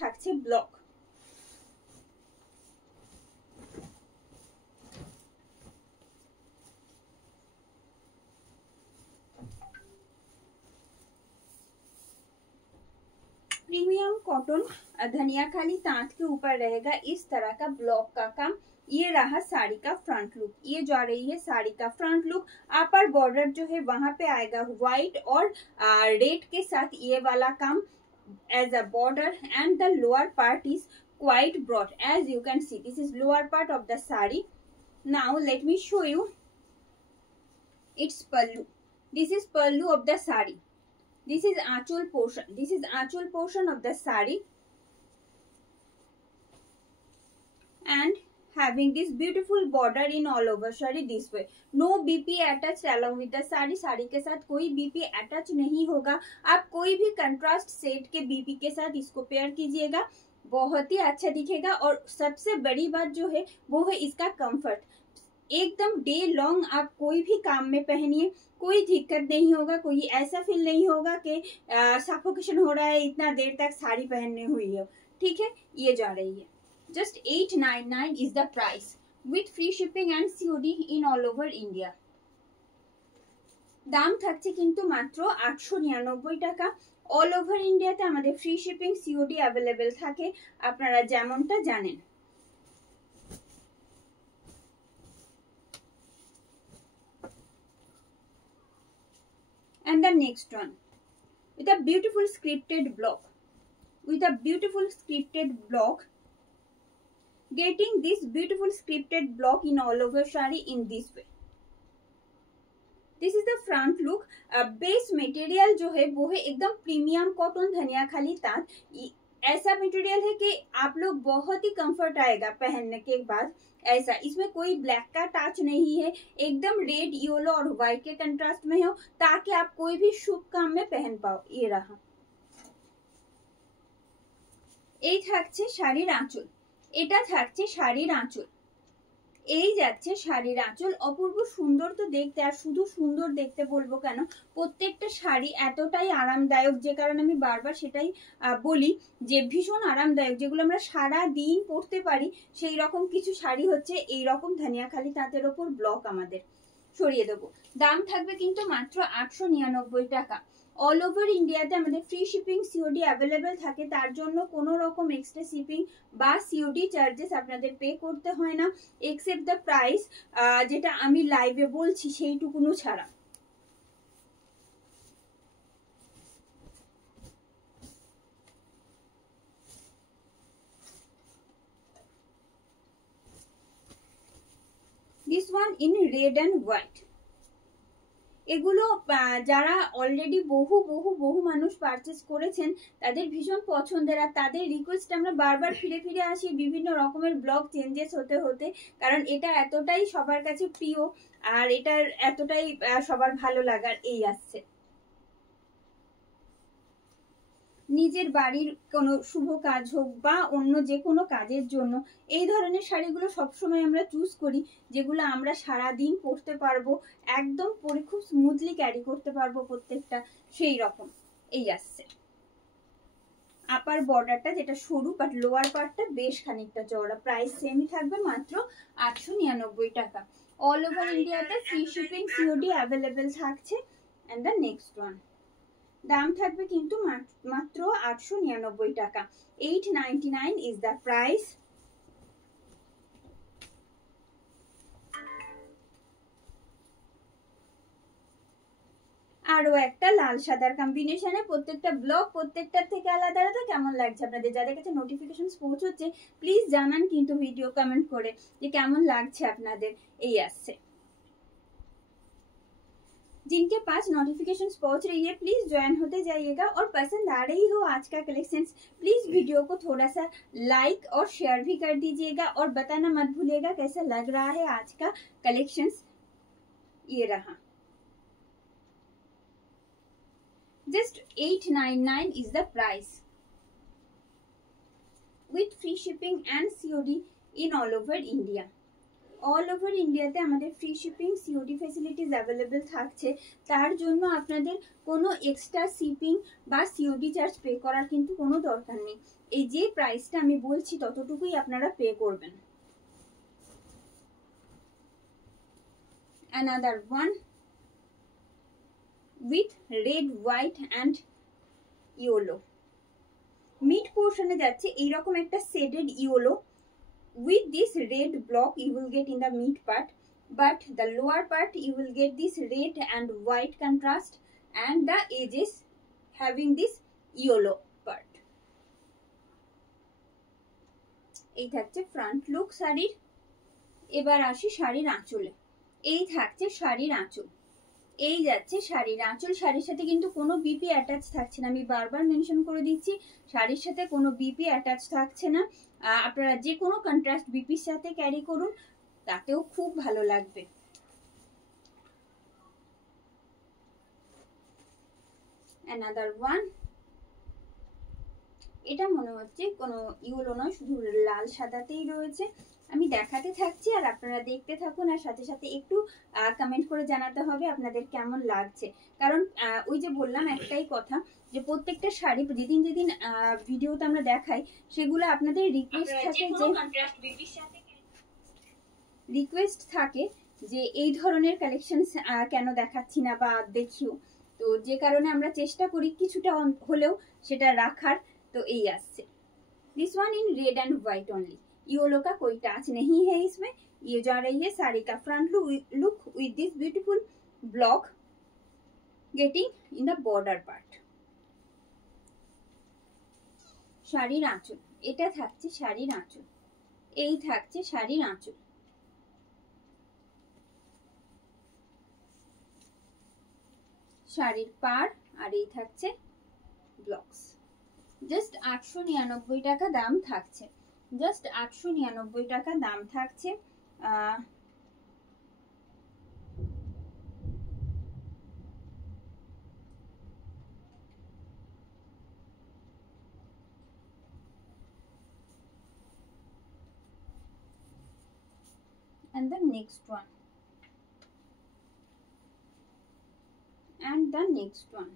থাকছে block. Premium cotton Dhaniakhali तांत के ऊपर रहेगा इस तरह का ब्लॉक का काम। ये रहा साड़ी का फ्रंट लुक, ये जा रही है साड़ी का फ्रंट लुक। अपर बॉर्डर जो है वहां पे आएगा व्हाइट और रेड के साथ ये वाला काम as a border, and the lower part is quite broad as you can see. This is lower part of the sari. Now let me show you its pallu. This is pallu of the sari. This is achol portion. This is achol portion of the sari, and having this beautiful border in all over sari this way. No BP attached along with the sari. Sari के साथ कोई BP attach नहीं होगा। आप कोई भी contrast set के BP के साथ इसको पेयर कीजिएगा, बहुत ही अच्छा दिखेगा। और सबसे बड़ी बात जो है वो है इसका कंफर्ट। एकदम डे लॉन्ग आप कोई भी काम में पहनिए, कोई दिक्कत नहीं होगा, कोई ऐसा फील नहीं होगा कि सफोकेशन हो रहा है इतना देर तक साड़ी पहनने हुई है। ठीक है, ये जा रही है just 899 is the price with free shipping and COD in all over India. দাম থাকছে কিন্তু মাত্র 899 টাকা। অল ওভার ইন্ডিয়াতে আমাদের ফ্রি শিপিং সিওডি অ্যাভেলেবেল থাকে, আপনারা যেমনটা জানেন। And the next one with a beautiful scripted block, with a beautiful scripted block, getting this beautiful scripted block in all over shari in this way. This is the front look. Base material जो है वो है एकदम premium cotton Dhaniakhali तांत। ऐसा material है कि आप लोग बहुत ही कंफर्ट आएगा पहनने के बाद। ऐसा इसमें कोई ब्लैक का टच नहीं है, एकदम रेड येलो और व्हाइट के कंट्रास्ट में हो ताकि आप कोई भी शुभ काम में पहन पाओ। ये रहा, এই থাকছে শাড়ির আঁচল, এটা থাকছে শাড়ির আঁচল, এই যাচ্ছে শাড়ির আঁচল। অপূর্ব সুন্দর তো দেখতে, আর শুধু সুন্দর দেখতে বলবো কেন, প্রত্যেকটা শাড়ি এতটাই আরামদায়ক, যে কারণে আমি বারবার সেটাই বলি যে ভীষণ আরামদায়ক, যেগুলো আমরা সারা দিন পরতে পারি সেই রকম কিছু শাড়ি হচ্ছে এই রকম ধনিয়াখালি তাঁতের ওপর ব্লক আমাদের সরিয়ে দেবো। দাম থাকবে কিন্তু মাত্র 899 টাকা। অল ওভার ইন্ডিয়াতে আমাদের ফ্রি শিপিং সিওডি অ্যাভেলেবেল থাকে, তার জন্য কোনো রকম এক্সট্রা শিপিং বা সিওডি চার্জেস আপনাদের পে করতে হয় না, এক্সেপ্ট দ্য প্রাইস যেটা আমি লাইভে বলছি সেইটুকুনো ছাড়া। This one in red and white. এগুলো যারা অলরেডি বহু বহু বহু মানুষ পারচেস করেছেন তাদের ভীষণ পছন্দের, আর তাদের রিকোয়েস্ট আমরা বারবার ফিরে ফিরে আসি বিভিন্ন রকমের ব্লগ চেঞ্জেস হতে হতে, কারণ এটা এতটাই সবার কাছে প্রিয় আর এটার এতটাই সবার ভালো লাগার এই আসছে। নিজের বাড়ির কোনো শুভ কাজ হোক বা অন্য যে কোনো কাজের জন্য এই ধরনের শাড়িগুলো সবসময় আমরা চুজ করি, যেগুলো আমরা সারা দিন পরতে পারবো, একদম পরে খুব স্মুথলি ক্যারি করতে পারবো প্রত্যেকটা, সেই রকম এই আসছে। আপার বর্ডারটা যেটা সরু বাট লোয়ার পার্টটা বেশ খানিকটা চওড়া। প্রাইস সেমই থাকবে মাত্র 899 টাকা। অল ওভার ইন্ডিয়াতে ফ্রি শিপিং সিওডি অ্যাভেলেবেল থাকছে। এন্ড দ্য নেক্সট ওয়ান, দাম থাকবে কিন্তু মাত্র 899 টাকা। 899 ইজ দ্য প্রাইস। আরো একটা লাল সাদার কম্বিনেশনে, প্রত্যেকটা ব্লক প্রত্যেকটার থেকে আলাদা আলাদা। কেমন লাগছে আপনাদের? যাদের কাছে নোটিফিকেশন পৌঁছচ্ছে প্লিজ জানান কিন্তু ভিডিও কমেন্ট করে যে কেমন লাগছে আপনাদের। এই আসছে, जिनके पास नोटिफिकेशंस पहुंच रही है प्लीज ज्वाइन होते जाइएगा, और पसंद आ रही हो आज का कलेक्शंस प्लीज वीडियो को थोड़ा सा लाइक और शेयर भी कर दीजिएगा, और बताना मत भूलिएगा कैसा लग रहा है आज का कलेक्शंस। ये रहा, just 899 is the price with free shipping and COD in all over India. All over ইন্ডিয়াতে আমাদের free shipping COD facilities available থাকছে। তার জন্য আপনাদের কোনো এক্সট্রা শিপিং বা সিওডি চার্জ পে করার কিন্তু কোনো দরকার নেই। এই যে প্রাইসটা আমি বলছি ততটুকুই আপনারা পে করবেন। Another one with red, white and yellow. Mid পোর্শনে যাচ্ছে এইরকম একটা shaded yellow. With this red block you will get in the mid part, but the lower part you will get this red and white contrast and the edges having this yellow part. এই থাকছে front look শাড়ির। এবার আসি শাড়ির আঁচলে। এই থাকছে শাড়ির আঁচল। এই যাচ্ছে শাড়ির আঁচল। শাড়ির সাথে কিন্তু কোনো বিপি অ্যাটাচ থাকছে না, আমি বারবার মেনশন করে দিচ্ছি, শাড়ির সাথে কোনো বিপি অ্যাটাচ থাকছে না। আপনারা যে কোনো কন্ট্রাস্ট বিপির সাথে ক্যারি করুন, তাতেও খুব ভালো লাগবে। অ্যানাদার ওয়ান, এটা মনে হচ্ছে কোনো ইয়েলো নয়, শুধু লাল সাদাতেই রয়েছে। আমি দেখাতে থাকছি আর আপনারা দেখতে থাকুন, আর সাথে সাথে একটু কমেন্ট করে জানাতে হবে আপনাদের কেমন লাগছে। কারণ ওই যে বললাম একটাই কথা, যে প্রত্যেকটা শাড়ি যেদিন যেদিন ভিডিওতে আমরা দেখাই সেগুলো আপনাদের রিকোয়েস্ট থাকে যে এই ধরনের কালেকশন কেন দেখাচ্ছি না বা দেখিও, তো যে কারণে আমরা চেষ্টা করি কিছুটা হলেও সেটা রাখার। তো এই আসছে this one in red and white only, yellow का कोई टच नहीं है इसमें। ये जा रही है साड़ी का front look with this beautiful block getting in the border part. শাড়ির আঁচল, এটা থাকছে শাড়ির আঁচল। এই থাকছে শাড়ির আঁচল। শাড়ির পাড় আর এই থাকছে ব্লকস। জাস্ট 899 টাকা দাম থাকছে, জাস্ট 899 টাকা দাম থাকছে। and the next one and the next one।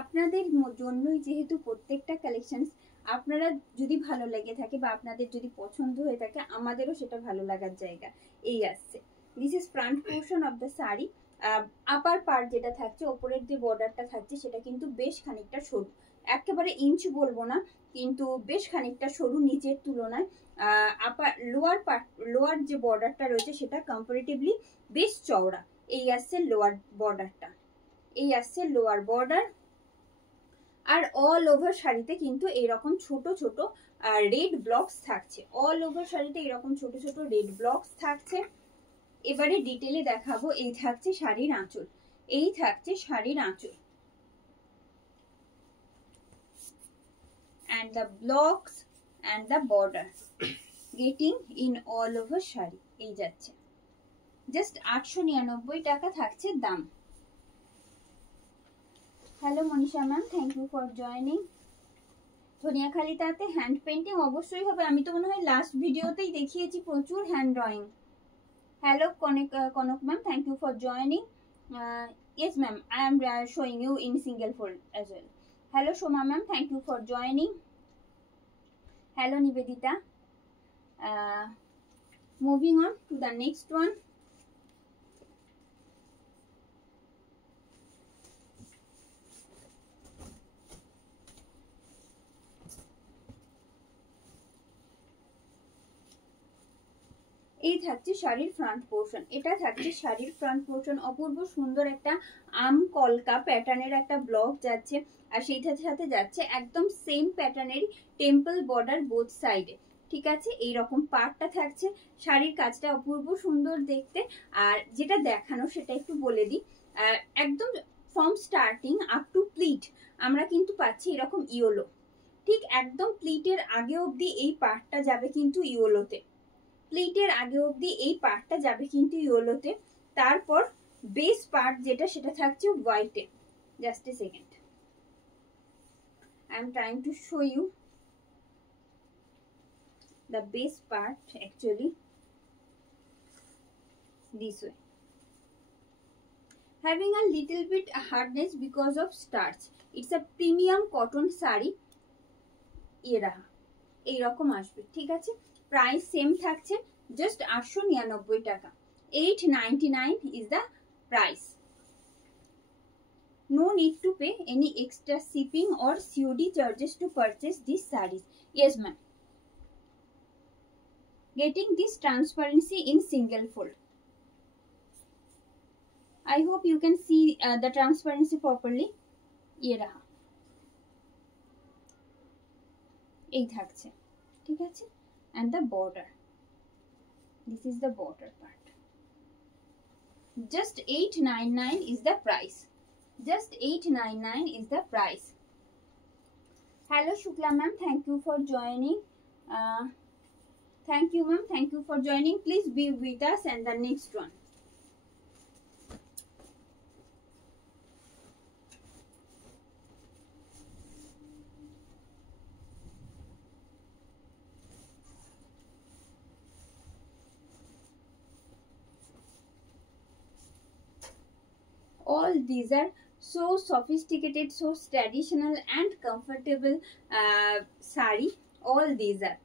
আপনাদের জন্যই যেহেতু প্রত্যেকটা কালেকশন, আপনারা যদি ভালো লেগে থাকে বা আপনাদের যদি পছন্দ হয়ে থাকে, আমাদেরও সেটা ভালো লাগার জায়গা। এই আসছে this is front portion of the sari. Upper part যেটা থাকছে, ওপরের যে বর্ডারটা থাকছে সেটা কিন্তু বেশ খানিকটা সরু, একেবারে ইঞ্চ বলবো না, কিন্তু বেশ খানিকটা সরু নিচের তুলনায়। আপার লোয়ার যে বর্ডারটা রয়েছে সেটা কম্পারেটিভলি বেশ চওড়া। এই আসছে লোয়ার বর্ডারটা, এই আসছে লোয়ার বর্ডার। আর অল ওভার শাড়িতে কিন্তু এরকম ছোট ছোট রেড ব্লকস থাকছে, অল ওভার শাড়িতে এরকম ছোট ছোট রেড ব্লকস থাকছে। এবারে ডিটেলে দেখাবো। এই থাকছে শাড়ির আঁচল, এই থাকছে শাড়ির আঁচল and the blocks and the border getting in all over sari. এই যাচ্ছে জাস্ট 899 টাকা থাকছে দাম। Hello Manisha ma'am, thank you for joining. ধনিয়াখালীতে হ্যান্ড পেন্টিং অবশ্যই হবে, আমি তো মনে হয় লাস্ট ভিডিওতেই দেখিয়েছি প্রচুর hand drawing. Hello Kanak ma'am, thank you for joining. Yes ma'am, I am showing you in single fold as well. Hello Soma ma'am, thank you for joining. Hello Nivedita. Moving on to the next one. এই থাকছে শাড়ির front portion, এটা থাকছে শাড়ির front portion. অপূর্ব সুন্দর একটা আম কলকা প্যাটার্নের একটা ব্লক যাচ্ছে, আর সেইটার সাথে যাচ্ছে একদম সেম প্যাটার্নের টেম্পল বর্ডার বোথ সাইডে। ঠিক আছে, এইরকম পার্টটা থাকছে। শাড়ির কাজটা অপূর্ব সুন্দর দেখতে। আর যেটা দেখানো সেটা একটু বলে দিই, একদম from starting up to pleat আমরা কিন্তু পাচ্ছি এরকম ইয়েলো। ঠিক একদম প্লিটের আগে অবধি এই পার্টটা যাবে কিন্তু ইয়েলোতে, প্লিটের আগে অবধি এই পার্টটা যাবে কিন্তু ইয়েলোতে। তারপর বেস পার্ট যেটা সেটা থাকছে হোয়াইটে, Just a second. I am trying to show you the base part actually this way. Having a little bit hardness because of starch. It's a premium cotton sari. এরা এইরকম আসবে, ঠিক আছে। প্রাইস সেম থাকছে, just 899 টাকা। 899 is the price. No need to pay any extra shipping or COD charges to purchase these sarees. Yes, ma'am. Getting this transparency in single fold. I hope you can see the transparency properly. ये रहा, এই থাকছে, ঠিক আছে। And the border, this is the border part. Just 899 is the price. Just 899 is the price. Hello Shukla ma'am, thank you for joining. Thank you ma'am, thank you for joining. Please be with us and the next one. All these are so sophisticated, so traditional and comfortable sari. All these are.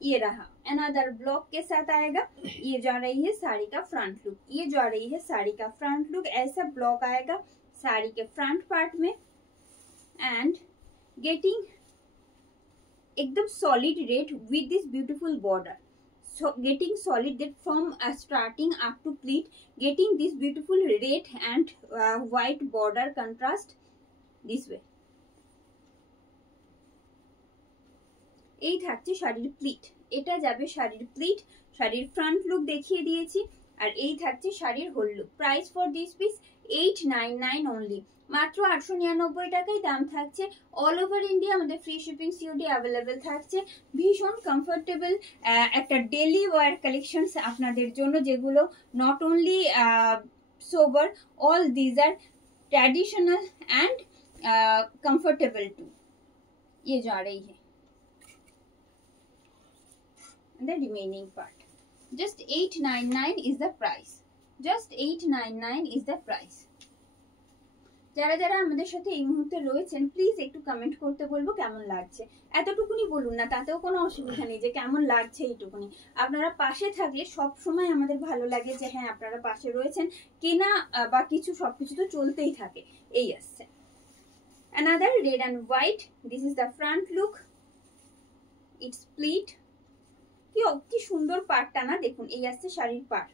ये रहा another block के साथ आएगा। ये जा रही है साड़ी का फ्रंट लुक, ये जा रही है साड़ी का फ्रंट लुक। ऐसा ब्लॉक आएगा साड़ी के फ्रंट पार्ट में and getting एकदम solid red with this beautiful border. So getting solid that from starting up to pleat, getting this beautiful red and white border contrast this way. এই থাকছে শাড়ির pleat, এটা যাবে শাড়ির প্লিট। শাড়ির front look দেখিয়ে দিয়েছি, আর এই থাকছে শাড়ির whole look. Price for this piece 899 only, মাত্র 899 টাকায় দাম থাকছে। অল ওভার ইন্ডিয়া আমাদের ফ্রি শিপিং সিওডি অ্যাভেলেবেল থাকছে। ভীষণ কমফোর্টেবল একটা ডেলি ওয়ার কালেকশনস আপনাদের জন্য, যেগুলো not only sober, all these are traditional and comfortable too. ये जा रही है the remaining part. Just 899 is the price. Just 899 is the price. যারা যারা আমাদের সাথে এই মুহূর্তে রয়েছেন প্লিজ একটু কমেন্ট করতে বলবো কেমন লাগছে। এতটুকুনি বলুন না, তাতেও কোনো অসুবিধা নেই যে কেমন লাগছে এইটুকুনি। আপনারা পাশে থাকলে সব সময় আমাদের ভালো লাগে যে হ্যাঁ আপনারা পাশে রয়েছেন, কেনা বা কিছু সবকিছু তো চলতেই থাকে। এই আসছে another red and white. This is the front look. It's split. কি সুন্দর পাটটা না, দেখুন এই আসছে শাড়ির পাট।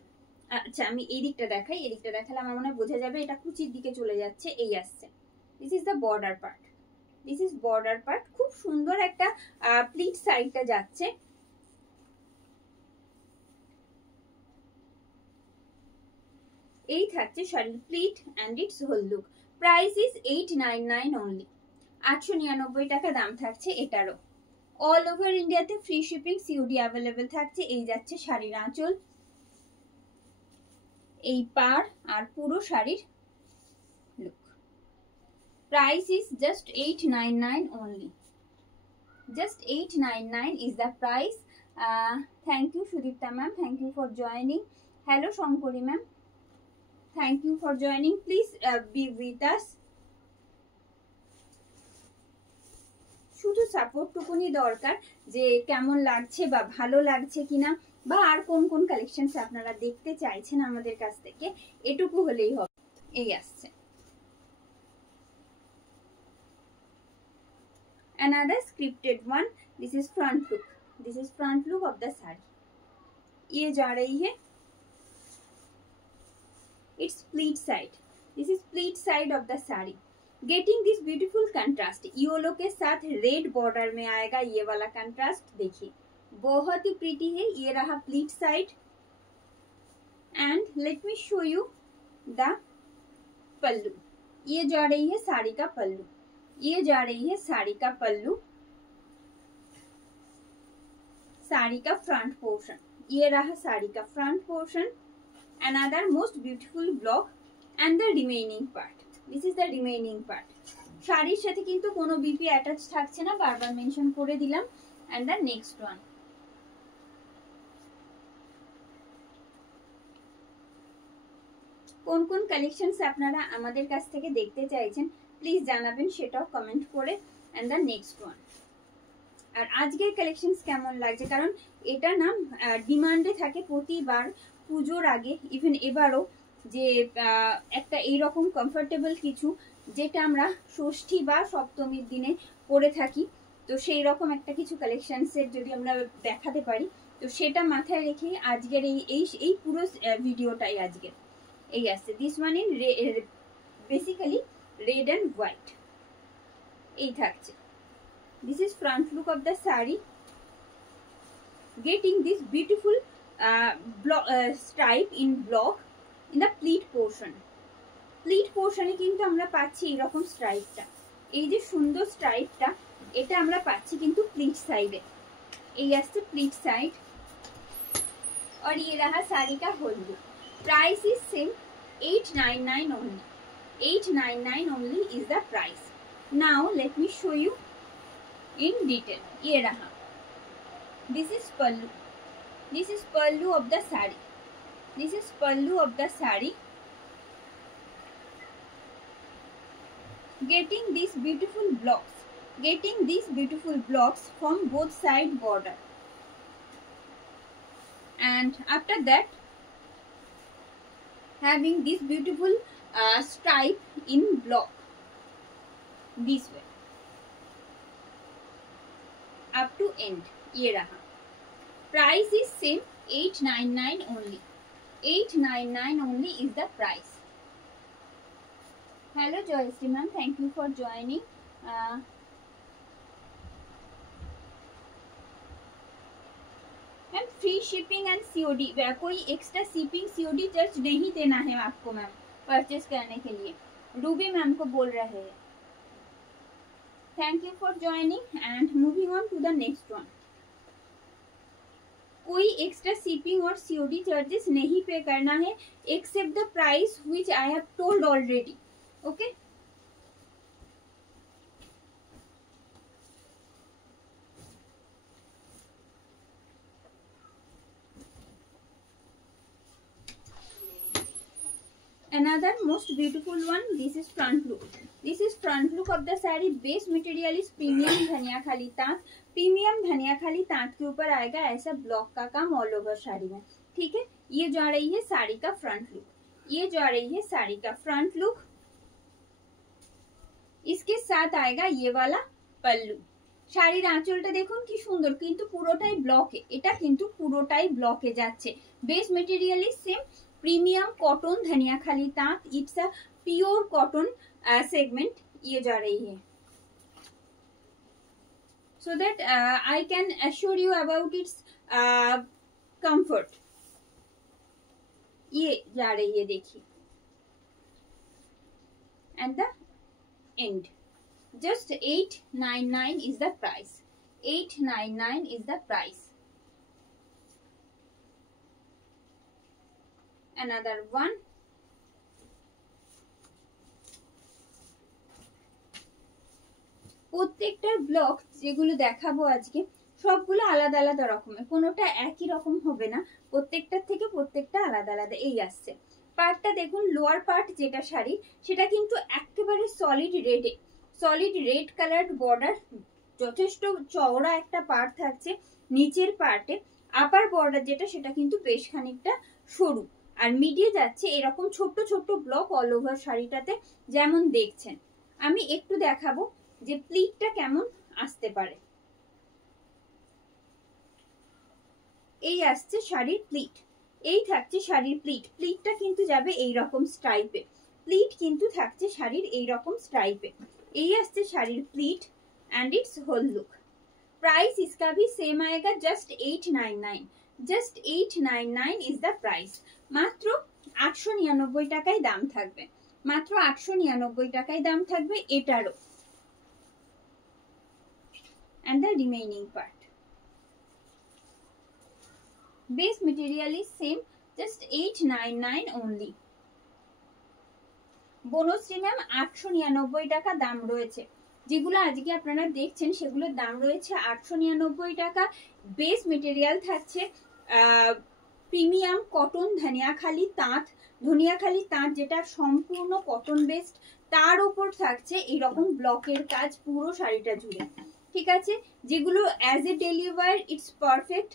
আচ্ছা আমি এই দিকটা দেখাই, এই দিকটা দেখালে আমার মনে হয় বোঝা যাবে, এটা কুচির দিকে চলে যাচ্ছে। এই আসছে, this is the border part, this is border part. খুব সুন্দর একটা প্লিট সাইডটা যাচ্ছে। এই থাকছে শাড়ির pleat and its whole look. Price is 899 only, 899 টাকা দাম থাকছে এটারও। অল ওভার ইন্ডিয়াতে ফ্রি শিপিং সিওডি অ্যাভেলেবেল থাকছে। এই যাচ্ছে শাড়ির আঁচল, এই পার আর পুরো শাড়ির look. Price is just 899 only. Just 899 is the price. Thank you Sudipta ma'am, thank you for joining. Hello Shankari ma'am, thank you for joining. Please be with us. শুধু সাপোর্টটুকুনি দরকার যে কেমন লাগছে বা ভালো লাগছে কিনা, বা আর কোন কোন কালেকশনস আপনারা দেখতে চাইছেন আমাদের কাছ থেকে, এটুকু হলেই হবে। এই আসছে another scripted one. This is front look, this is front look of the saree. ये जा रही है, it's split side, this is split side of the saree. Getting this beautiful contrast, yellow के साथ रेड बॉर्डर में आएगा ये वाला कंट्रास्ट। देखिए बहुत ही प्रीटी है। ये रहा pleat side and let me show you the pallu. ये जा रही है साड़ी का पल्लू, ये जा रही है साड़ी का पल्लू, साड़ी का फ्रंट पोर्शन। ये रहा साड़ी का front portion, another most beautiful block and the remaining part. This is the remaining part. শাড়ির সাথে কিন্তু কোনো বিপি অ্যাটাচ থাকছে না, বারবার মেনশন করে দিলাম। অ্যান্ড দ্য নেক্সট ওয়ান, কোন কোন কালেকশনস আপনারা আমাদের কাছ থেকে দেখতে চাইছেন প্লিজ জানাবেন, সেটাও কমেন্ট করে। অ্যান্ড দ্য নেক্সট ওয়ান, আর আজকের কালেকশনস কেমন লাগছে, কারণ এটা না ডিমান্ডে থাকে প্রতিবার পুজোর আগে, ইভেন এবারও, যে একটা এইরকম কমফোর্টেবল কিছু যেটা আমরা ষষ্ঠী বা সপ্তমীর দিনে পরে থাকি, তো সেই রকম একটা কিছু কালেকশনসের যদি আমরা দেখাতে পারি, তো সেটা মাথায় রেখে আজকের এই পুরো ভিডিওটাই আজকের এই আসছে। This one in basically red and white এই থাকছে। This is front look of the saree, getting this beautiful stripe in block in the pleat portion. Pleat portion এ কিন্তু আমরা পাচ্ছি এরকম স্ট্রাইপটা, এই যে সুন্দর স্ট্রাইপটা, এটা আমরা পাচ্ছি কিন্তু প্লিট সাইডে। এই আসছে প্লিট সাইড। और ये रहा साड़ी का whole look. Price is same 899 only. 899 only is the price. Now let me show you in detail. ये रहा, this is pallu, this is pallu of the saree, this is pallu of the saree, getting these beautiful blocks, getting these beautiful blocks from both side border, and after that having this beautiful stripe in block this way up to end. ये रहा, price is same 899 only. 899 only is the price. Hello Joyashree ma'am, thank you for joining. Ma'am free shipping and COD, कोई extra shipping COD charge नहीं देना है आपको ma'am purchase करने के लिए, रूबी मैम को बोल रहे हैं। Thank you for joining and moving on to the next one. कोई एक्स्ट्रा शिपिंग और सीओडी चार्जेस नहीं पे करना है except the price which I have told already. Okay, another most beautiful one, this is front look. This is front look of the saree. Base material is premium धनिया खाली तांत, premium धनिया खाली तांत के ऊपर आएगा ऐसा ब्लॉक का काम ऑल ओवर साड़ी में। ठीक है, ये जा रही है साड़ी का फ्रंट लुक, ये जा रही है साड़ी का फ्रंट लुक। इसके साथ आएगा ये वाला पल्लू। শাড়ির আঁচলটা দেখুন কি সুন্দর, কিন্তু পুরোটাই ব্লকে, এটা কিন্তু পুরোটাই ব্লকে যাচ্ছে। Base material is same, premium cotton Dhaniakhali tant, it's a pure cotton segment ये जा रही है, so that I can assure you about its comfort। ये जा रही है देखिए, and the end just 899 is the price, 899 is the price। another one, প্রত্যেকটা ব্লক যেগুলো দেখাবো আজকে সবগুলো আলাদা আলাদা রকমের, কোনোটা একই রকম হবে না, প্রত্যেকটার থেকে প্রত্যেকটা আলাদা আলাদা। এই আসছে পার্টটা দেখুন, লোয়ার পার্ট যেটা শাড়ি সেটা কিন্তু একেবারে সলিড রেডে, সলিড রেড কালার বর্ডার, যথেষ্ট চওড়া একটা পার্ট থাকছে নিচের পার্টে। আপার বর্ডার যেটা সেটা কিন্তু বেশ খানিকটা সরু, আর মিডিয়ে যাচ্ছে এরকম ছোট্ট ছোট্ট ব্লক অল ওভার শাড়িটাতে যেমন দেখছেন। আমি একটু দেখাবো যে প্লিটটা কেমন আসতে পারে। এই আসছে শাড়ির প্লিট, এই থাকছে শাড়ির প্লিট, প্লিটটা কিন্তু যাবে এই রকম স্ট্রাইপে, প্লিট কিন্তু থাকছে শাড়ির এই রকম স্ট্রাইপে। এই আসছে শাড়ির pleat and its whole look. Price इसका भी सेम आएगा, just 899, just 899 is the price. मात्र 899 টাকায় দাম থাকবে, মাত্র 899 টাকায় দাম থাকবে এটারও। and the remaining part, base material is same, just 899 only। Banashree ma'am 899 টাকা দাম রয়েছে। যেগুলো আজকে আপনারা দেখছেন সেগুলোর দাম রয়েছে 899 টাকা। বেস মেটেরিয়াল থাকছে প্রিমিয়াম কটন ধনিয়াখালি তাঁত, যেটা সম্পূর্ণ কটন বেসড, তার উপর থাকছে এইরকম ব্লকের কাজ পুরো শাড়িটা জুড়ে, ঠিক আছে? যেগুলো as a daily wear it's perfect,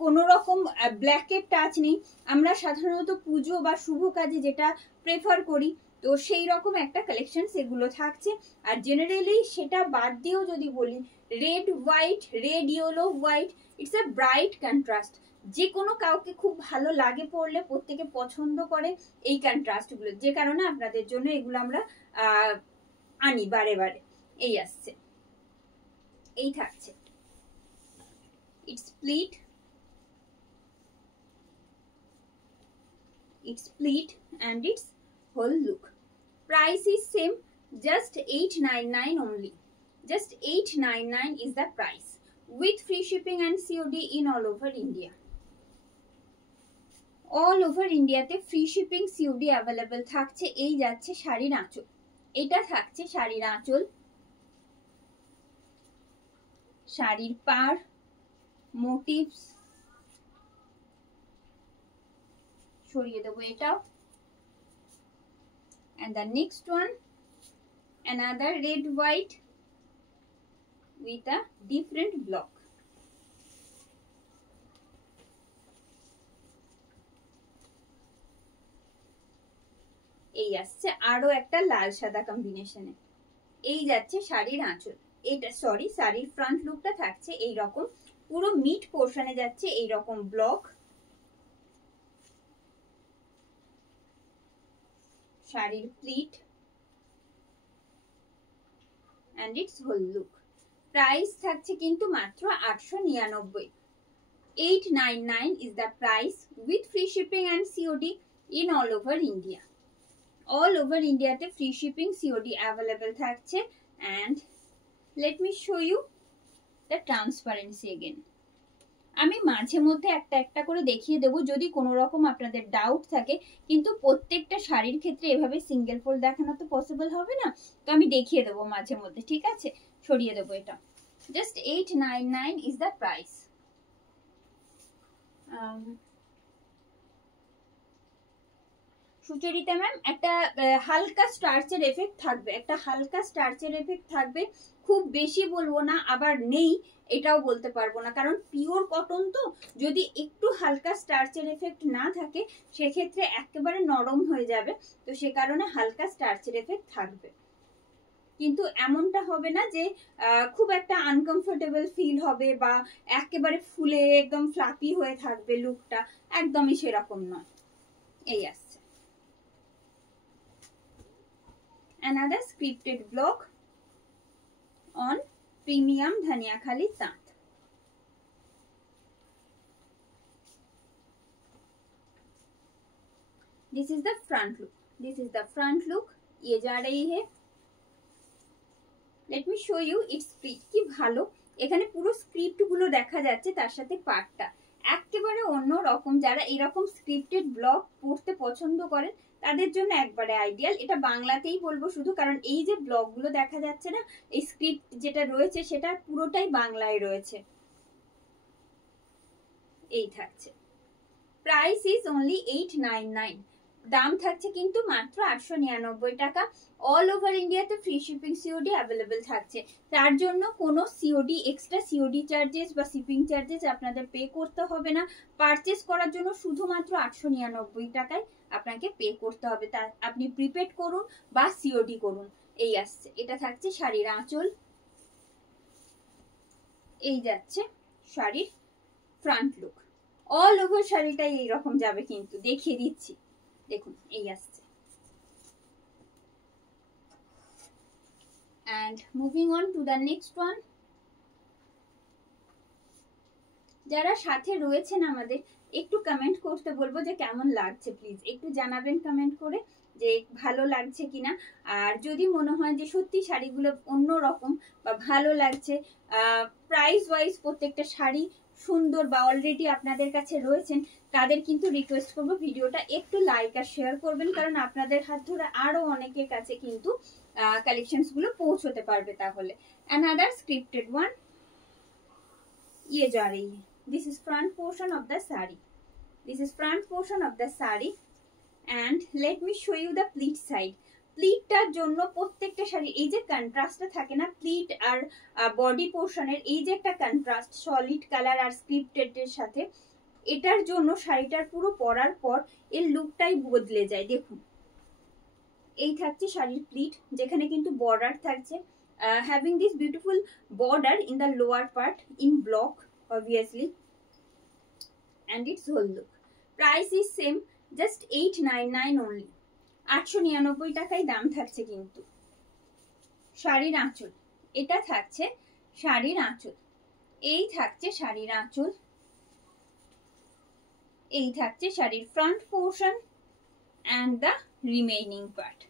কোনো রকম ব্ল্যাকের টাচ নেই। আমরা সাধারণত পুজো বা শুভ কাজে যেটা প্রেফার করি, তো সেই রকম একটা কালেকশন সেগুলো থাকছে। আর জেনারেলি সেটা বাদ দিয়েও যদি বলি, red white, red yellow white, it's a bright contrast. যে কোনো কাউকে খুব ভালো লাগে পড়লে, প্রত্যেকে পছন্দ করে এই কন্ট্রাস্ট গুলো, যে কারণে আপনাদের জন্য এগুলো আমরা আনি বারে বারে। এই আসছে, এই থাকছে, it's pleat, its pleat and its whole look. Price is same, just 899 only. Just 899 is the price with free shipping and COD in all over India. All over India তে free shipping COD available থাকছে। এই যাচ্ছে শাড়ির আঁচল, এটা থাকছে শাড়ির আঁচল, শাড়ির পাড়, মোটিভস সরিয়ে দেবো এটাও। And the next one, another red white with a different block. এই আসছে আরো একটা লাল সাদা কম্বিনেশনে। এই যাচ্ছে শাড়ির আঁচল, এটা সরি শাড়ির ফ্রন্ট লুকটা থাকছে এই রকম, পুরো মিড পোর্শনে যাচ্ছে এই রকম ব্লক, শাড়ির pleat and its whole look. Price থাকছে কিন্তু মাত্র 899। 899 is the price with free shipping and COD in all over India. All over India তে free shipping COD available থাকছে। and let me show you the transparency again. আমি মাঝে মধ্যে একটা একটা করে দেখিয়ে দেবো যদি কোনো রকম আপনাদের ডাউট থাকে, কিন্তু প্রত্যেকটা শাড়ির ক্ষেত্রে এভাবে সিঙ্গেল ফোল্ড দেখানো তো পসিবল হবে না, তো আমি দেখিয়ে দেবো মাঝে মধ্যে, ঠিক আছে? সরিয়ে দেবো এটা। Just 899 is the price. Sucharita ma'am, একটা হালকা স্টার্চের এফেক্ট থাকবে, একটা হালকা স্টার্চের এফেক্ট থাকবে, খুব বেশি বলবো না আবার নেই এটাও বলতে পারবো না, কারণ পিওর কটন তো, যদি একটু হালকা স্টার্চের এফেক্ট না থাকে সেক্ষেত্রে একেবারে নরম হয়ে যাবে, তো সে কারণে হালকা স্টার্চের এফেক্ট থাকবে, কিন্তু এমনটা হবে না যে খুব একটা আনকমফোর্টেবল ফিল হবে বা একেবারে ফুলে একদম ফ্লাপি হয়ে থাকবে লুকটা, একদমই সেরকম নয়। এই আসছে another scripted block on premium Dhaniakhali তাঁত। This is the front look. This is the front look. ये जा रही है। Let me show you its print কি ভালো, এখানে পুরো স্ক্রিপ্ট গুলো দেখা যাচ্ছে, তার সাথে পার্টটা একেবারে অন্য রকম। যারা এরকম স্ক্রিপ্টেড ব্লগ পড়তে পছন্দ করেন তাদের জন্য একবারে আইডিয়াল। এটা বাংলাতেই বলবো শুধু, কারণ এই যে ব্লগ গুলো দেখা যাচ্ছে না, এই স্ক্রিপ্ট যেটা রয়েছে সেটা পুরোটাই বাংলায় রয়েছে। এই থাকছে, প্রাইস ইজ অনলি 899, দাম থাকছে কিন্তু মাত্র 899 টাকা। অল ওভার ইন্ডিয়াতে ফ্রি শিপিং সিওডি অ্যাভেলেবেল থাকছে, তার জন্য কোনো সিওডি এক্সট্রা সিওডি চার্জেস বা শিপিং চার্জেস আপনাদের পে করতে হবে না। পারচেস করার জন্য শুধুমাত্র 899 টাকায় আপনাকে পে করতে হবে, তা আপনি প্রিপেড করুন বা সিওডি করুন। এই আসছে, এটা থাকছে শাড়ির আঁচল, এই যাচ্ছে শাড়ির ফ্রন্ট লুক। অল ওভার শাড়িটাই এইরকম যাবে, কিন্তু দেখিয়ে দিচ্ছি, দেখুন এই আসছে। and moving on to the next one, যারা সাথে রয়েছেন আমাদের একটু কমেন্ট করতে বলবো যে কেমন লাগছে, প্লিজ একটু জানাবেন কমেন্ট করে যে ভালো লাগছে কিনা। আর যদি মনে হয় যে সত্যি শাড়িগুলো অন্য রকম বা ভালো লাগছে, প্রাইস ওয়াইজ প্রত্যেকটা শাড়ি সুন্দর বা অলরেডি আপনাদের কাছে রয়েছেন তাদের কিন্তু রিকোয়েস্ট করব ভিডিওটা একটু লাইক আর শেয়ার করবেন, কারণ আপনাদের হাত ধরে আরো অনেকের কাছে কিন্তু কালেকশনস গুলো পৌঁছতে পারবে। তাহলে another scripted one, ये जा रही है। This is front portion of the saree. This is front portion of the saree and let me show you the pleat side. প্লিটটার জন্য প্রত্যেকটা শাড়ি এই যে কন্ট্রাস্টটা থাকে না প্লিট আর বডি পোর্শনের, এই যে একটা কন্ট্রাস্ট সলিড কালার আর স্ক্রিপ্টেড এর সাথে, এটার জন্য শাড়িটার পুরো পরার পর এর লুকটাই বদলে যায়। দেখুন এই থাকছে শাড়ির প্লিট, যেখানে কিন্তু বর্ডার থাকছে, having this beautiful border in the lower part in block obviously, and its whole look. Price is same, just 899 only. 899 টাকায় দাম থাকছে। কিন্তু শাড়ির আঁচল, এটা থাকছে শাড়ির আঁচল, এই থাকছে শাড়ির আঁচল, এই থাকছে শাড়ির front portion and the remaining part,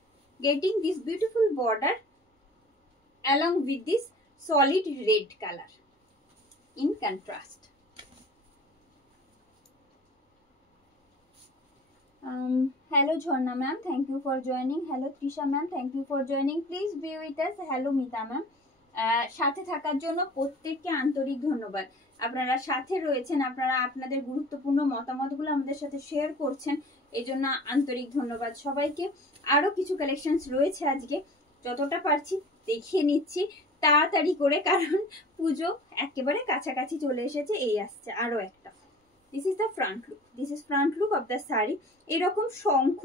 getting this beautiful border along with this solid red color in contrast. Hello Jharna ma'am, thank you for joining. Hello Trisha ma'am, thank you for joining. Please be with us. Hello Mita ma'am. সাথে থাকার জন্য প্রত্যেককে আন্তরিক ধন্যবাদ। আপনারা সাথে রয়েছেন, আপনারা আপনাদের গুরুত্বপূর্ণ মতামতগুলো আমাদের সাথে শেয়ার করছেন, এই জন্য আন্তরিক ধন্যবাদ সবাইকে। আরো কিছু কালেকশনস রয়েছে আজকে, যতটা পারছি দেখিয়ে নিচ্ছি তাড়াতাড়ি করে, কারণ পুজো একেবারে কাছাকাছি চলে এসেছে। এই আসছে আরো একটা, this is the front look, this is front look of the sari. এরকম শঙ্খ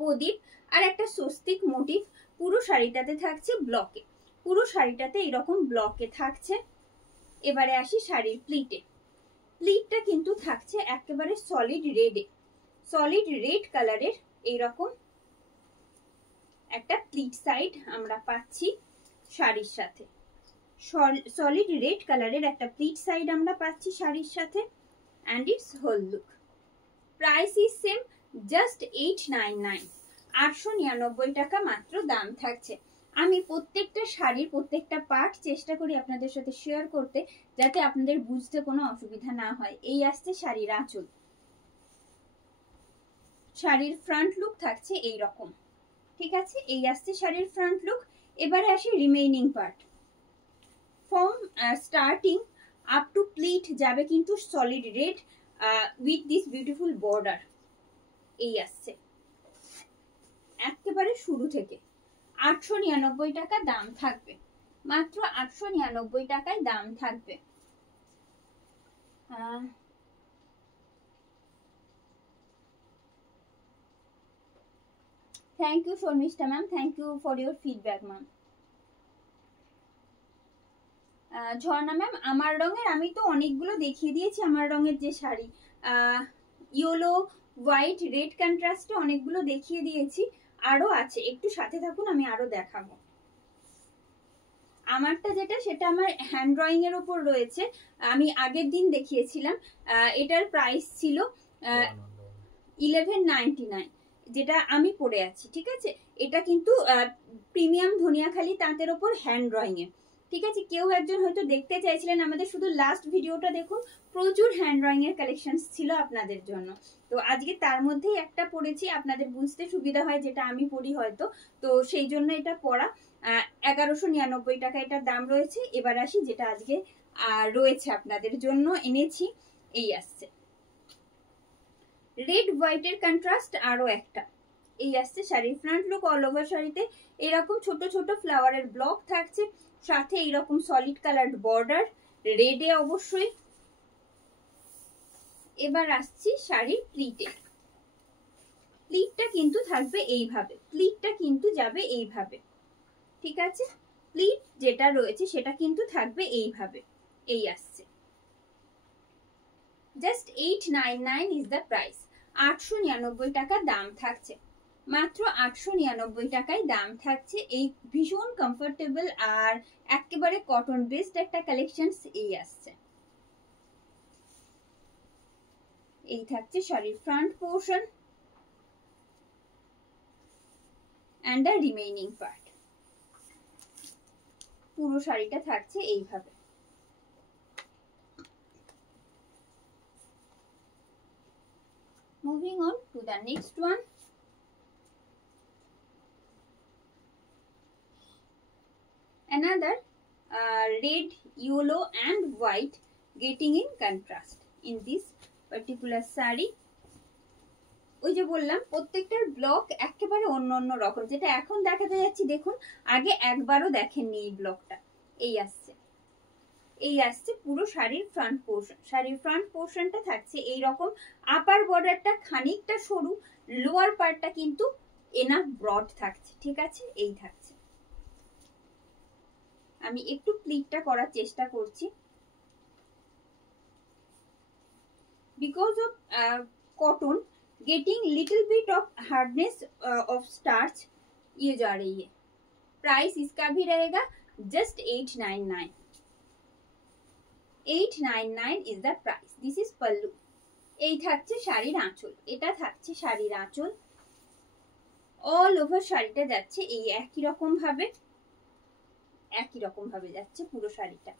প্রদীপ আর একটা স্বস্তিক মোটিভ পুরো শাড়িটাতে থাকছে ব্লকে, পুরো শাড়িটাতে এরকম ব্লকে থাকছে। এবারে আসি শাড়ির প্লিটে, প্লিটটা কিন্তু থাকছে একেবারে সলিড রেডে, সলিড রেড কালারের এইরকম একটা প্লিট সাইড আমরা পাচ্ছি শাড়ির সাথে, সলিড রেড কালারের একটা প্লিট সাইড আমরা পাচ্ছি শাড়ির সাথে, and its whole look. Price is same, just 899, 899 টাকা মাত্র দাম থাকছে। আমি প্রত্যেকটা শাড়ির প্রত্যেকটা পার্ট চেষ্টা করি আপনাদের সাথে শেয়ার করতে, যাতে আপনাদের বুঝতে কোনো অসুবিধা না হয়। এই আসছে শাড়ির আঁচল, শাড়ির ফ্রন্ট লুক থাকছে এই রকম, ঠিক আছে? এই আসছে শাড়ির ফ্রন্ট লুক। এবারে আসে remaining part, from starting up to pleat যাবে কিন্তু solid red with this beautiful border. এই আসছে একেবারে শুরু থেকে। 899 টাকা দাম থাকবে, মাত্র 899 টাকায় দাম থাকবে। Thank you Sharmistha ma'am, thank you for your feedback ma'am. Jharna ma'am আমার রঙের, আমি তো অনেকগুলো দেখিয়ে দিয়েছি আমার রঙের যে শাড়ি, ইয়েলো হোয়াইট রেড কন্ট্রাস্টে অনেকগুলো দেখিয়ে দিয়েছি, আরো আছে, একটু সাথে থাকুন আমি আরো দেখাবো। আমারটা যেটা সেটা আমার হ্যান্ড ড্রয়িং এর উপর রয়েছে, আমি আগের দিন দেখিয়েছিলাম। এটার প্রাইস ছিল 1199, যেটা আমি পরে আছি, ঠিক আছে? এটা কিন্তু প্রিমিয়াম ধনিয়াখালি তাঁতের ওপর হ্যান্ড ড্রয়িং এ, ঠিক আছে? কেউ একজন হয়তো দেখতে চাইছিলেন আমাদের, শুধু লাস্ট ভিডিওটা দেখুন, প্রচুর হ্যান্ড ড্রয়িং এর কালেকশন ছিল আপনাদের জন্য। তো আজকে তার মধ্যেই একটা পড়েছি, আপনাদের বুঝতে সুবিধা হয় যেটা আমি পড়ি হয়তো, তো সেই জন্য এটা পড়া। 1199 টাকা এটার দাম রয়েছে। এবার আসি যেটা আজকে রয়েছে আপনাদের জন্য এনেছি, এই আসছে রেড হোয়াইটের কন্ট্রাস্ট আরো একটা। এই আসছে শাড়ির ফ্রন্ট লুক, অল ওভার শাড়িতে এরকম ছোট ছোট ফ্লাওয়ারের ব্লক থাকছে, সাথে এইরকম সলিড কালার বর্ডার রেডে অবশ্যই। এবার আসছি শাড়ির প্লিটে, প্লিটটা কিন্তু থাকবে এইভাবে, প্লিটটা কিন্তু যাবে এইভাবে, ঠিক আছে? প্লিট যেটা রয়েছে সেটা কিন্তু থাকবে এইভাবে। এই আসছে জাস্ট 899 ইজ দ্য প্রাইস, 899 টাকা দাম থাকছে, মাত্র 899 টাকায় দাম থাকছে। এই ভীষণ কমফোর্টেবল আর একেবারে কটন বেসড একটা কালেকশন। এই আসছে, এই থাকছে শাড়ির front portion and the remaining part, পুরো শাড়িটা থাকছে এইভাবে। Moving on to the next one. Another red, yellow and white getting in contrast in this particular saree. ওই যে বললাম প্রত্যেকটার ব্লক একেবারে অন্য অন্য রকম, যেটা এখন দেখাতে যাচ্ছি দেখুন, আগে একবারও দেখেননি এই ব্লকটা। এই আসছে পুরো শাড়ির ফ্রন্ট পোর্শন। শাড়ির ফ্রন্ট পোর্শনটা থাকছে এই রকম, আপার বর্ডারটা খানিকটা সরু, লোয়ার পার্টটা কিন্তু এনাফ ব্রড থাকছে, ঠিক আছে? এই থাকছে। আমি একটু প্লিটটা করার চেষ্টা করছি, because of cotton getting little bit of hardness of starch ये जा रही है। प्राइस इसका भी रहेगा just 899। 899 is the price। This is pallu। এই থাকছে শাড়ির আঁচল, এটা থাকছে শাড়ির আঁচল। অল ওভার শাড়িটা যাচ্ছে এই একই রকম ভাবে যাচ্ছে পুরো শাড়িটা।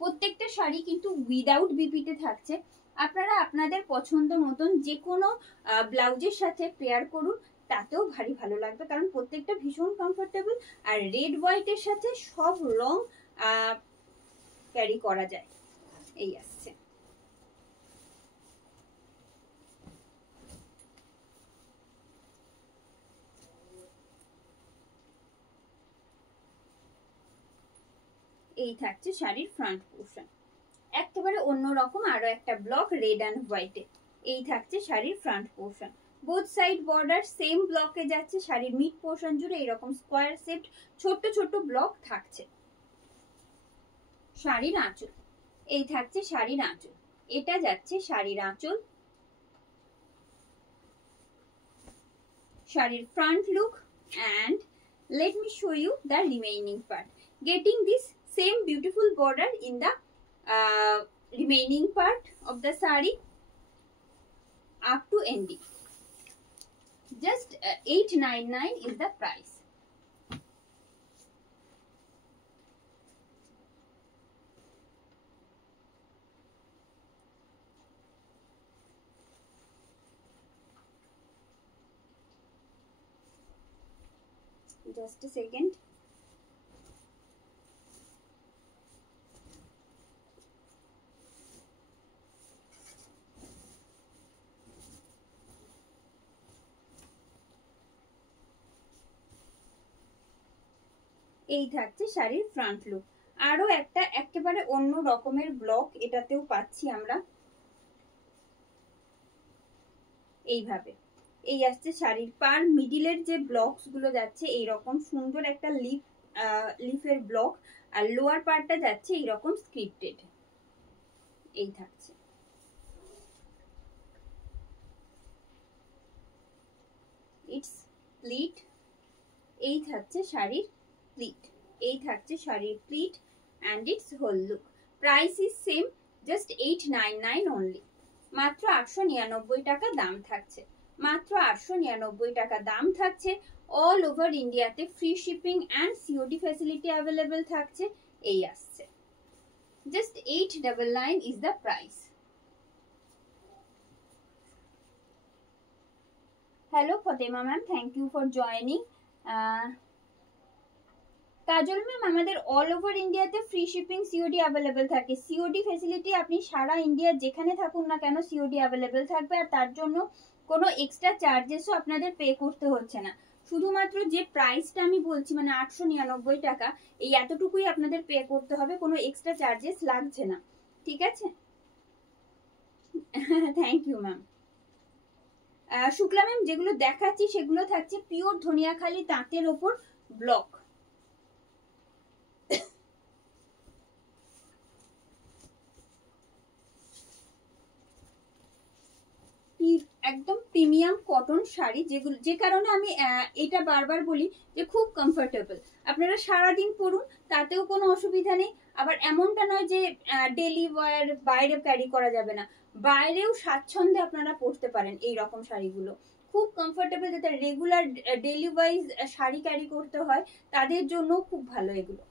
প্রত্যেকটা শাড়ি কিন্তু উইদাউট বিপিতে থাকছে। আপনারা আপনাদের পছন্দ মতন যে কোনো ব্লাউজের সাথে পেয়ার করুন, তাতেও ভারী ভালো লাগবে, কারণ প্রত্যেকটা ভীষণ কমফোর্টেবল। আর রেড হোয়াইটের সাথে সব রং ক্যারি করা যায়। এই আসছে। এই থাকছে শাড়ির ফ্রন্ট পোর্শন, একেবারে অন্যরকম আরো একটা ব্লক রেড অ্যান্ড হোয়াইটে। এই থাকছে শাড়ির front portion, both side border same ব্লকে যাচ্ছে। শাড়ির মিড পোর্শন জুড়ে এরকম স্কোয়ার শেপড ছোট ছোট ব্লক থাকছে। শাড়ির আঁচল, এই থাকছে শাড়ির আঁচল, এটা যাচ্ছে শাড়ির আঁচল। শাড়ির front look, and let me show you the remaining part, getting this same beautiful border in the remaining part of the saree up to ending। Just 899 is the price। Just a second। এই থাকছে শাড়ির front look. আরো একটা একেবারে অন্য রকমের block এটাতেও পাচ্ছি আমরা, এইভাবে। এই আসছে শাড়ির পার মিডিলের যে ব্লকস গুলো যাচ্ছে এইরকম সুন্দর একটা লিফের ব্লক, আর লোয়ার পার্টটা যাচ্ছে এইরকম স্ক্রিপ্টেড। এই থাকছে। ইটস প্লিট, এই থাকছে শাড়ির প্লিট, এই থাকছে শাড়ির pleat and its whole look। Price is same, just 899 only। মাত্র 899 টাকা দাম থাকছে, মাত্র 899 টাকা দাম থাকছে। অল ওভার ইন্ডিয়াতে free shipping and COD facility available থাকছে। এই আসছে just 899 is the price। Hello Fatema ma'am, thank you for joining. Kajal ma'am, আমাদের অল ওভার ইন্ডিয়াতে ফ্রি শিপিং সিওডি অ্যাভেলেবেল থাকে। সিওডি ফ্যাসিলিটি আপনি সারা ইন্ডিয়ার যেখানে থাকুন না কেন সিওডি অ্যাভেলেবেল থাকবে, আর তার জন্য কোনো এক্সট্রা চার্জেসও আপনাদের পে করতে হচ্ছে না। শুধুমাত্র যে প্রাইসটা আমি বলছি মানে 899 টাকা, এই এতটুকুই আপনাদের পে করতে হবে, কোনো এক্সট্রা চার্জেস লাগছে না, ঠিক আছে? Thank you ma'am. Shukla ma'am, যেগুলো দেখাচ্ছি সেগুলো থাকছে পিওর ধনিয়াখালি তাঁতের ওপর ব্লক। একদম প্রিমিয়াম কটন শাড়ি, যেগুলো যে কারণে আমি এটা বারবার বলি যে খুব কমফোর্টেবল। আপনারা সারাদিন পরুন, তাতেও কোনো অসুবিধা নেই। আবার এমনটা নয় যে ডেলি ওয়্যার বাইরে ক্যারি করা যাবে না, বাইরেও স্বাচ্ছন্দ্যে আপনারা পরতে পারেন। এই রকম শাড়িগুলো খুব কমফোর্টেবল, যেটা regular daily wise sari carry করতে হয় তাদের জন্য খুব ভালো এগুলো।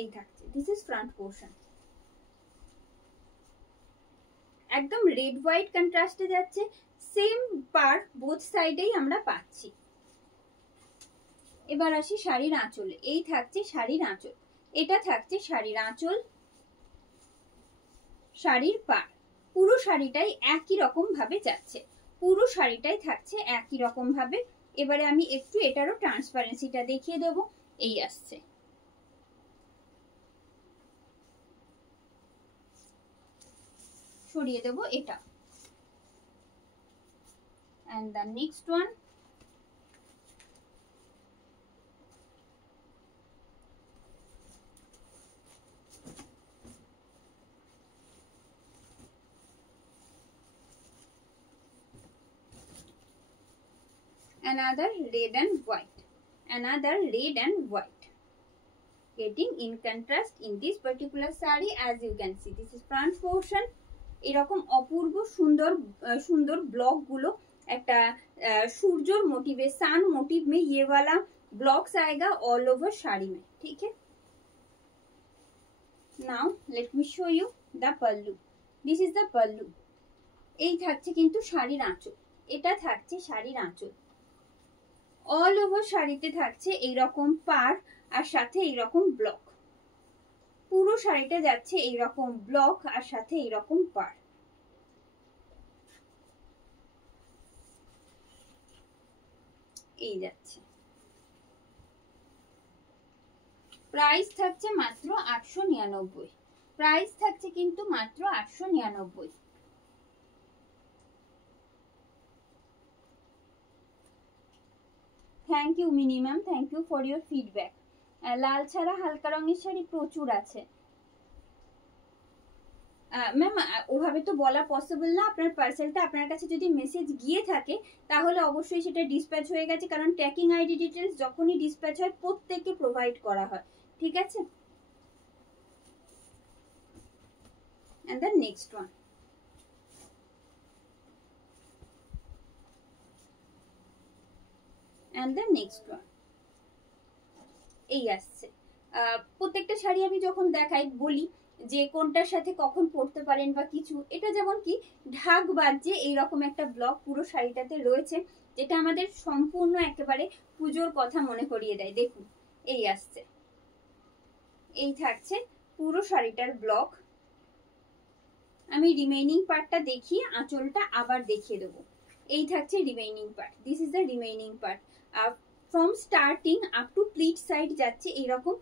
এই থাকছে, দিস ইজ ফ্রন্ট পোর্শন, একদম রেড হোয়াইট কন্ট্রাস্টে যাচ্ছে। সেম পার বোথ সাইডেই আমরা পাচ্ছি। এবার আসি শাড়ির আঁচল। এই থাকছে শাড়ির আঁচল, এটা থাকছে শাড়ির আঁচল, শাড়ির পাড়। পুরো শাড়িটাই একই রকম ভাবে যাচ্ছে, পুরো শাড়িটাই থাকছে একই রকম ভাবে। এবারে আমি একটু এটারও ট্রান্সপারেন্সিটা দেখিয়ে দেবো। এই আসছে, সরিয়ে দেবো এটা। and the next one, another red and white, another red and white, getting in contrast in this particular saree. As you can see, this is front portion. এরকম অপূর্ব সুন্দর সুন্দর ব্লক গুলো, একটা सूरजोर मोटिव है, सन मोटिव में ये वाला ब्लॉक्स आएगा ऑल ओवर साड़ी में, ठीक है। Now let me show you the pallu. This is the pallu. এই থাকছে কিন্তু শাড়ির আঁচল, এটা থাকছে শাড়ির আঁচল। অল ওভার শাড়িতে থাকছে এইরকম পার আর সাথে এইরকম ব্লক। পুরো শাড়িটা যাচ্ছে এইরকম ব্লক আর সাথে এইরকম পার। এই যাচ্ছে। প্রাইস থাকছে মাত্র 899, প্রাইস থাকছে কিন্তু মাত্র 899। Thank you minimum, thank you for your feedback. লাল ছাড়া হালকা রঙের শাড়ি প্রচুর আছে ম্যাম, ওভাবে তো বলা পসিবল না। আপনার পার্সেলটা আপনার কাছে যদি মেসেজ গিয়ে থাকে তাহলে অবশ্যই সেটা ডিসপ্যাচ হয়ে গেছে, কারণ ট্র্যাকিং আইডি ডিটেলস যখনই ডিসপ্যাচ হয় প্রত্যেককে প্রোভাইড করা হয়, ঠিক আছে। and the next one, and the next one, এই আসছে। প্রত্যেকটা শাড়ি আমি যখন দেখাই বলি যে কোনটার সাথে কখন পরতে পারেন বা কিছু। এটা যেমন কি ঢাক বাজছে এইরকম একটা ব্লক পুরো শাড়িটাতে রয়েছে, যেটা আমাদের সম্পূর্ণ একেবারে পুজোর কথা মনে করিয়ে দেয়। দেখুন এই আসছে, এই থাকছে পুরো শাড়িটার ব্লক। আমি রিমেইনিং পার্টটা দেখিয়ে আঁচলটা আবার দেখিয়ে দেবো। এই থাকছে remaining part, this is the remaining part. From starting up to pleat side যাচ্ছে এইরকম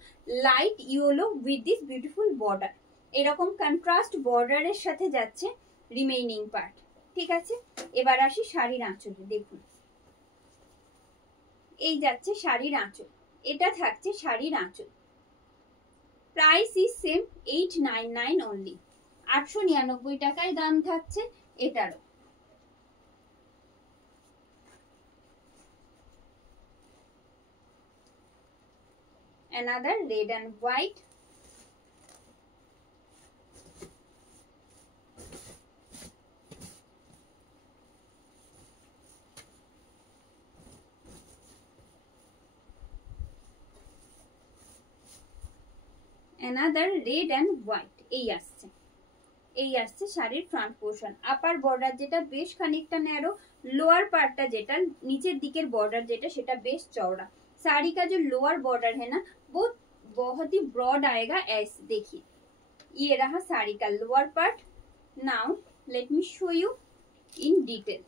light yellow with this beautiful border, এরকম কন্ট্রাস্ট বর্ডারের সাথে যাচ্ছে রিমেইনিং পার্ট, ঠিক আছে। এবার আসি শাড়ির আঁচলে। দেখুন এই যাচ্ছে শাড়ির আঁচল, এটা থাকছে শাড়ির আঁচল। প্রাইস ইজ সেম 899 অনলি, 899 টাকায় দাম থাকছে এটারও। another red and white, another red and white, এই আসছে, এই আসছে শাড়ির ফ্রন্ট পোর্শন। আপার বর্ডার যেটা বেশ খানিকটা ন্যারো, লোয়ার পার্টটা যেটা নিচের দিকের বর্ডার যেটা সেটা বেশ চওড়া। साड़ी का जो लोअर बॉर्डर है ना वो बहुत ही ब्रॉड आएगा ऐसे। देखिए ये रहा साड़ी का lower part. Now let me show you in detail.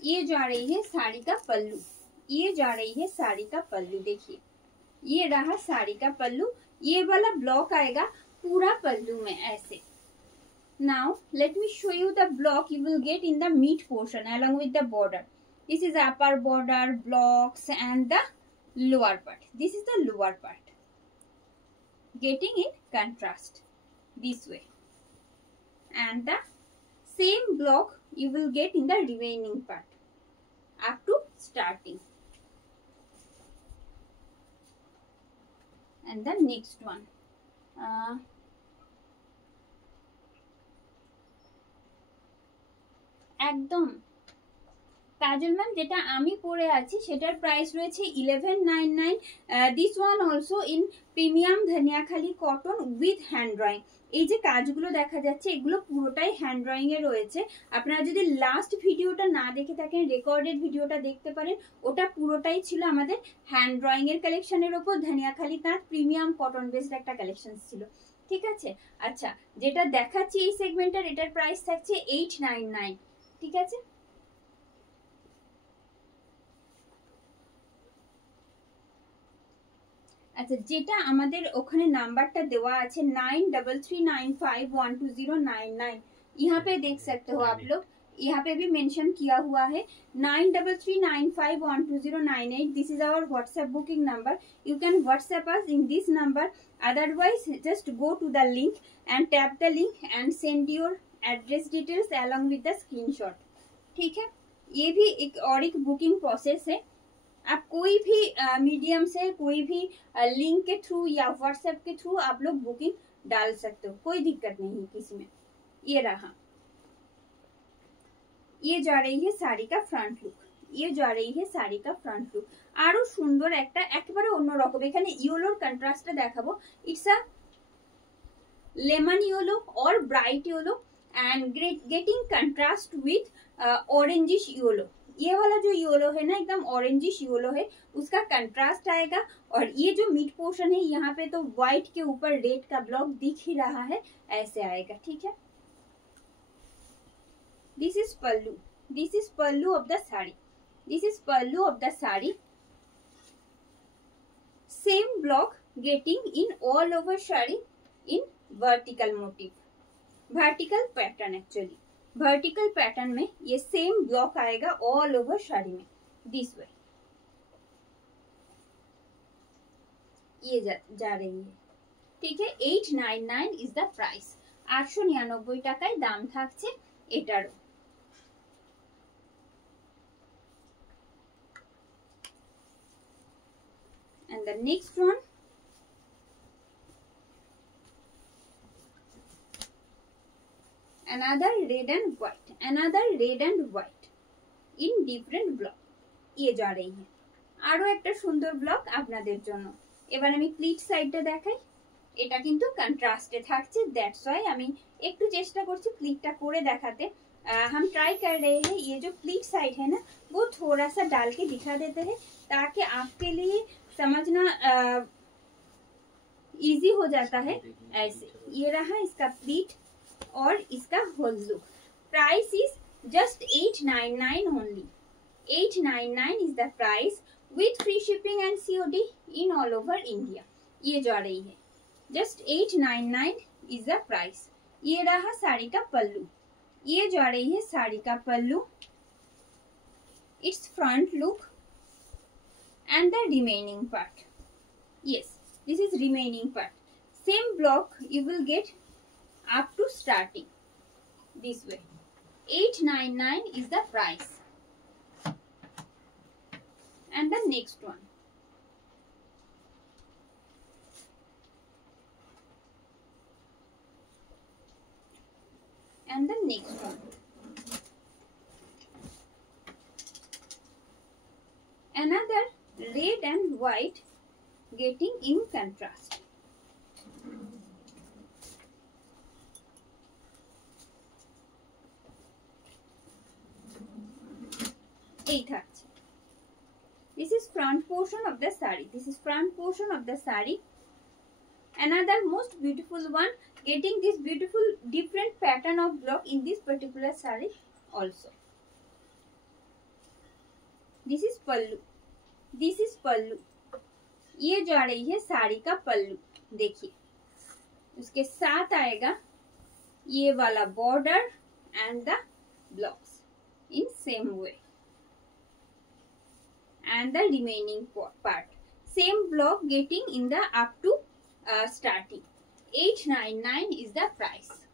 ये जा रही है साड़ी का पल्लू, ये जा रही है साड़ी का पल्लू। देखिए ये रहा साड़ी का पल्लू, ये वाला ब्लॉक आएगा पूरा पल्लू में ऐसे। Now let me show you the block you will get in the mid portion along with the border. This is upper border blocks and the lower part. This is the lower part, getting in contrast this way, and the same block you will get in the remaining part up to starting. And the next one, একদম কাজল ma'am যেটা আমি পরে আছি সেটার price রয়েছে 1199। This one also in premium Dhaniakhali cotton with hand drawing. এই যে কাজগুলো দেখা যাচ্ছে এগুলো পুরোটাই হ্যান্ড ড্রয়িং এ রয়েছে। আপনারা যদি লাস্ট ভিডিওটা না দেখে থাকেন, রেকর্ডেড ভিডিওটা দেখতে পারেন, ওটা পুরোটাই ছিল আমাদের হ্যান্ড ড্রয়িং এর কালেকশনের ওপর ধনিয়াখালি তাঁত প্রিমিয়াম কটন বেসড একটা কালেকশন ছিল, ঠিক আছে। আচ্ছা, যেটা দেখাচ্ছি এই সেগমেন্টের, এটার প্রাইস থাকছে 899, ঠিক আছে। अच्छा, যেটা আমাদের ওখানে নাম্বারটা দেওয়া আছে 9339512099, यहाँ पे देख सकते हो आप लोग, यहाँ पे भी मेंशन किया हुआ है 9339512098। This is our WhatsApp booking number. You can WhatsApp us in this number, otherwise just go to the link and tap the link and send your address details along with the screenshot, ठीक है। ये भी एक और एक booking process है। आप कोई भी मीडियम से, कोई भी लिंक के थ्रू या व्हाट्सएप के थ्रू आप लोग बुकिंग डाल सकते हो, कोई दिक्कत नहीं है किसी में। ये रहा, ये जा रही है साड़ी का फ्रंट लुक, ये जा रही है साड़ी का फ्रंट लुक। आरो सुंदर একটা একেবারে অন্যরকম, এখানে ইয়েলোর কন্ট্রাস্টটা দেখাবো। ইটস আ লেমন ইয়েলো और bright yellow and getting contrast with orangish yellow. ये वाला जो येलो है ना, एकदम ऑरेंजिश येलो है, उसका कंट्रास्ट आएगा। और ये जो मिड पोर्शन है यहाँ पे तो व्हाइट के ऊपर रेड का ब्लॉक दिख ही रहा है, ऐसे आएगा, ठीक है। This is pallu, this is pallu of the sari, this is pallu of the sari. Same block getting in all over sari in vertical motive, vertical pattern. Actually vertical pattern में ये सेम ब्लॉक आएगा ऑल ओवर साड़ी में, दिस वे। ये जा रही है, ठीक है। 899 इज द प्राइस, 899 টাকায় দাম থাকছে এটারও। And the next one, another red and white, another red and white in different block। ये जा रही है আরো একটা সুন্দর ব্লক আপনাদের জন্য। এবার আমি প্লিট সাইডটা দেখাই, এটা কিন্তু কন্ট্রাস্টে থাকছে, দ্যাটস ওয়াই আমি একটু চেষ্টা করছি প্লিটটা করে देखाते। हम ट्राई कर रहे हैं ये जो प्लीट साइड है ना, वो थोड़ा सा डाल के दिखा देते हैं ताकि आपके लिए समझना इजी हो जाता है। ऐसे ये रहा इसका प्लीट और इसका whole look. Price is just 899 only, 899 is the price with free shipping and COD in all over India. ये जा रही है, जस्ट 899 इज द प्राइस। ये रहा साड़ी का पल्लू, ये जा रही है साड़ी का पल्लू, it's front look and the remaining part। Yes, this is remaining part। Same block you will get up to starting this way। 899 is the price। And the next one, and the next one, another red and white getting in contrast। এই থাকছে, this is front portion of the saree, this is front portion of the saree। Another most beautiful one getting this beautiful different pattern of block in this particular saree also। This is pallu, this is pallu। ये जा रही है साड़ी का पल्लू, देखिए उसके साथ आएगा ये वाला border and the blocks in same way, and the remaining part same block getting in the up to starting। 899 is the price।